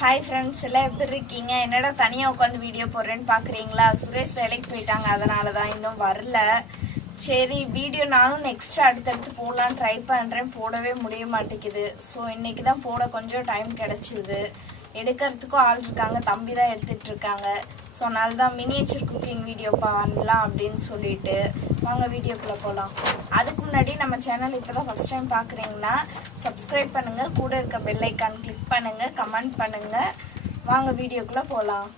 Hi friends, எல்லாம் எப்படி இருக்கீங்க? என்னடா தனியாக உட்காந்து வீடியோ போடுறேன்னு பார்க்குறீங்களா? சுரேஷ் வேலைக்கு போயிட்டாங்க, அதனால தான் இன்னும் வரல. சரி, வீடியோ நானும் நெக்ஸ்ட் அடுத்தடுத்து போடலான்னு ட்ரை பண்ணுறேன், போடவே முடிய மாட்டேங்குது. ஸோ இன்னைக்கு தான் போட கொஞ்சம் டைம் கிடச்சிது. எடுக்கிறதுக்கும் ஆள் இருக்காங்க, தம்பி தான் எடுத்துகிட்டு இருக்காங்க. ஸோ அதனால தான் மினியேச்சர் குக்கிங் வீடியோ பண்ணலாம் அப்படின்னு சொல்லிட்டு வாங்க வீடியோக்குள்ளே போகலாம். அதுக்கு முன்னாடி நம்ம சேனல் இப்போ தான் ஃபஸ்ட் டைம் பார்க்குறீங்கன்னா சப்ஸ்கிரைப் பண்ணுங்கள், கூட இருக்க பெல் ஐக்கான் கிளிக் பண்ணுங்கள், கமெண்ட் பண்ணுங்கள். வாங்க வீடியோக்குள்ளே போகலாம்.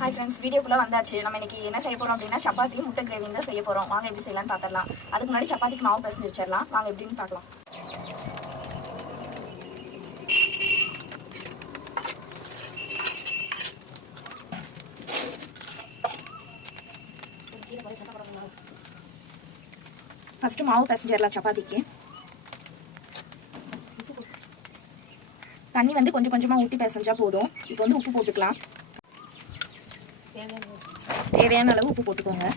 ஹாய் ஃப்ரெண்ட்ஸ், வீடியோக்குள்ளே வந்தாச்சு. நம்ம இன்னைக்கு என்ன செய்ய போகிறோம் அப்படின்னா சப்பாத்தி முட்டை கிரேவிங் தான் செய்ய போகிறோம். வாங்க எப்படி செய்யலாம்னு பார்த்துடலாம். அதுக்கு முன்னாடி சப்பாத்திக்கு மாவு பிசைஞ்சு வச்சிடலாம். வாங்க எப்படின்னு பார்க்கலாம். ஃபஸ்ட்டு மாவு பிசைஞ்சிடலாம். சப்பாத்திக்கு தண்ணி வந்து கொஞ்சம் கொஞ்சமாக ஊற்றி பிசைஞ்சா போதும். இப்போ வந்து உப்பு போட்டுக்கலாம். தேவையான அளவு உப்பு போட்டுக்கோங்க.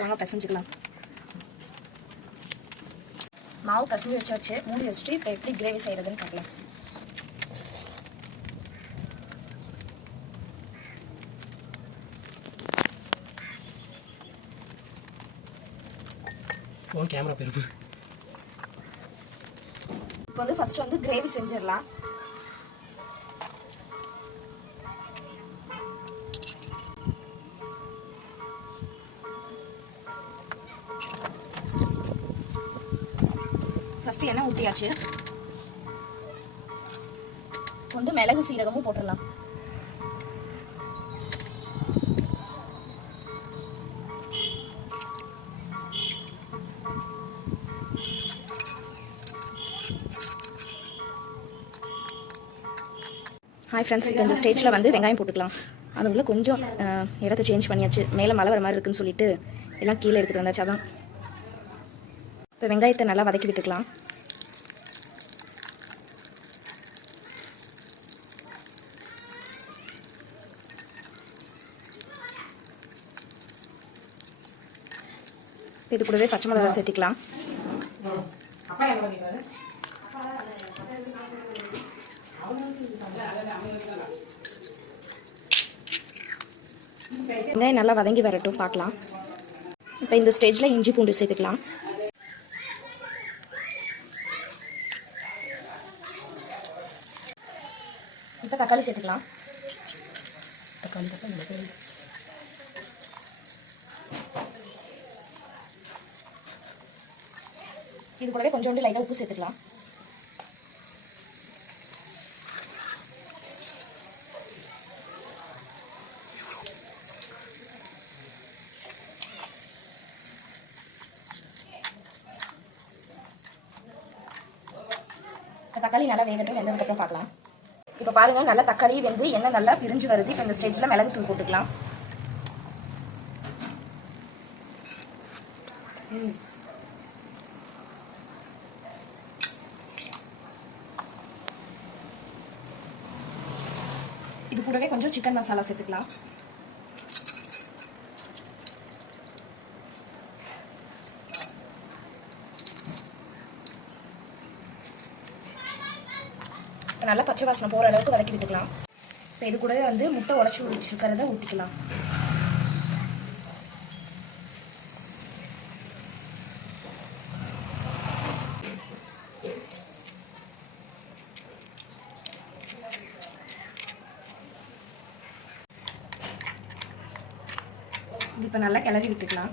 வாங்க பிசைஞ்சிக்கலாம். மாவு பிசைஞ்சு வச்சாச்சு, மூடி வச்சுட்டு இப்போ எப்படி கிரேவி செய்கிறதுன்னு பார்க்கலாம். ஃபோன் கேமரா பெருசு. இப்போ வந்து ஃபர்ஸ்ட் வந்து கிரேவி செஞ்சிடலாம். ஃபர்ஸ்ட் எண்ணெய் ஊற்றியாச்சு. வந்து மிளகு சீரகமும் போட்டுடலாம். ஹாய் ஃப்ரெண்ட்ஸ், இப்போ இந்த ஸ்டேஜில் வந்து வெங்காயம் போட்டுக்கலாம். அதுக்குள்ளே கொஞ்சம் இடத்த சேஞ்ச் பண்ணியாச்சு. மேலே மழை வர மாதிரி இருக்குன்னு சொல்லிட்டு எல்லாம் கீழே எடுத்துகிட்டு வந்தாச்சு. அதான் இப்போ வெங்காயத்தை நல்லா வதக்கி விட்டுக்கலாம். இது கூடவே பச்சை மிளகாய் சேர்த்திக்கலாம். வெங்காயம் நல்லா வதங்கி வரட்டும், பார்க்கலாம். இப்போ இந்த ஸ்டேஜில் இஞ்சி பூண்டு சேர்த்துக்கலாம். இப்போ தக்காளி சேர்த்துக்கலாம். இது கூடவே கொஞ்சோண்டு லைட்டாக உப்பு சேர்த்துக்கலாம். தக்காளி நல்லா வேகட்டும், வெந்ததுக்கப்புறம் பார்க்கலாம். இப்போ பாருங்கள், நல்லா தக்காளி வெந்து எண்ணெய் நல்லா பிரிஞ்சு வருது. இப்போ இந்த ஸ்டேஜில் மிளகுத்தூள் போட்டுக்கலாம். இது கூடவே கொஞ்சம் சிக்கன் மசாலா சேர்த்துக்கலாம். நல்லா பச்சை வாசனை போகிற அளவுக்கு வதக்கி விட்டுக்கலாம். இப்போ இது கூடவே வந்து முட்டை உடச்சி வச்சுருக்கிறத ஊற்றிக்கலாம். இது இப்போ நல்லா கிளறி விட்டுக்கலாம்.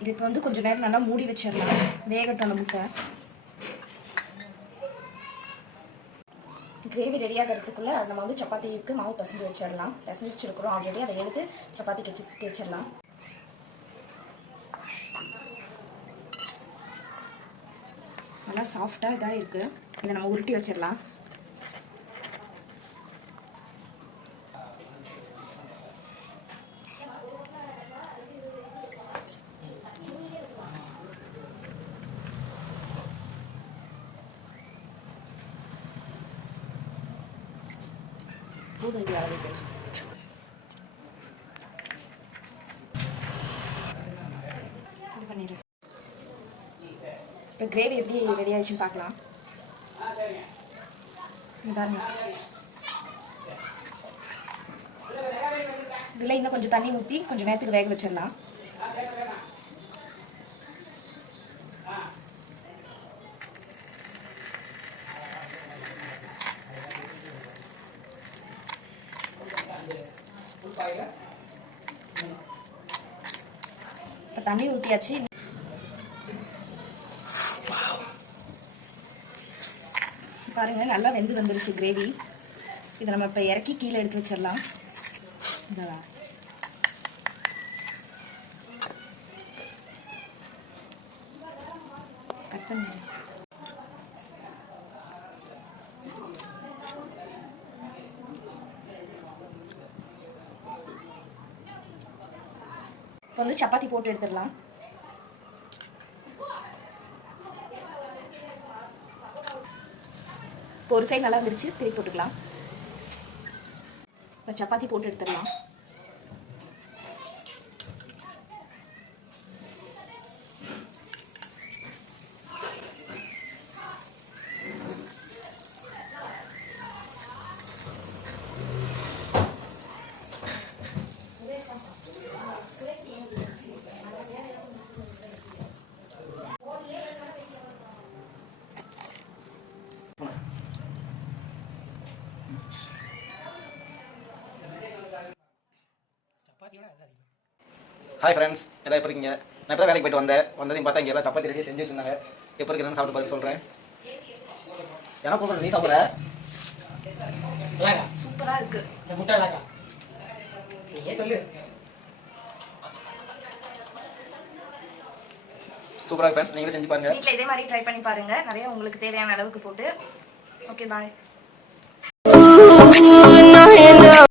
இது இப்போ வந்து கொஞ்சம் நேரம் நல்லா மூடி வச்சிடலாம், வேகட்டும் அந்த முட்டை. கிரேவி ரெடியாகிறதுக்குள்ளே நம்ம வந்து சப்பாத்திக்கு மாவு பிசைஞ்சு வச்சிடலாம். பிசைஞ்சு வச்சுருக்கிறோம் ஆல்ரெடி, அதை எடுத்து சப்பாத்திக்கு தேய்ச்சிடலாம். நல்லா சாஃப்டாக இதாக இருக்குது. இதை நம்ம உருட்டி வச்சிடலாம். போதும் இது அளவு பேசு. இது பண்ணிடுறேன். இப்போ கிரேவி எப்படி ரெடி ஆயிடுச்சுன்னு பார்க்கலாம். பாருங்க, இதில் இன்னும் கொஞ்சம் தண்ணி ஊற்றி கொஞ்சம் நேரத்துக்கு வேக வச்சிடலாம். இப்போ தண்ணி ஊற்றியாச்சு. பாருங்கள், நல்லா வெந்து வந்துருச்சு கிரேவி. இதை நம்ம இப்போ இறக்கி கீழே எடுத்து வச்சிடலாம். கட் பண்ணி இப்போ வந்து சப்பாத்தி போட்டு எடுத்துடலாம். இப்போ ஒரு சைடு நல்லா வந்துருச்சு, திருப்பி போட்டுக்கலாம். இப்போ சப்பாத்தி போட்டு எடுத்துடலாம். ஹாய் ஃப்ரெண்ட்ஸ், எல்லாம் எப்படி இருக்கீங்க? நான் இப்போ தான் வேலைக்கு போயிட்டு வந்ததையும் பார்த்தா இங்கே எல்லாம் சப்பாத்தி ரெடியாக செஞ்சு வச்சுருந்தாங்க. எப்போ இருக்குன்னு சாப்பிட்டு பார்த்து சொல்கிறேன். என்ன சொல்கிறேன், நீ சாப்பிட்ற? சூப்பராக இருக்கு. முட்டை சொல்லு. சூப்பராக ஃப்ரெண்ட்ஸ், நீங்களே செஞ்சு பாருங்கள். வீட்டில் இதே மாதிரி ட்ரை பண்ணி பாருங்கள். நிறைய உங்களுக்கு தேவையான அளவுக்கு போட்டு. ஓகே, பாய்.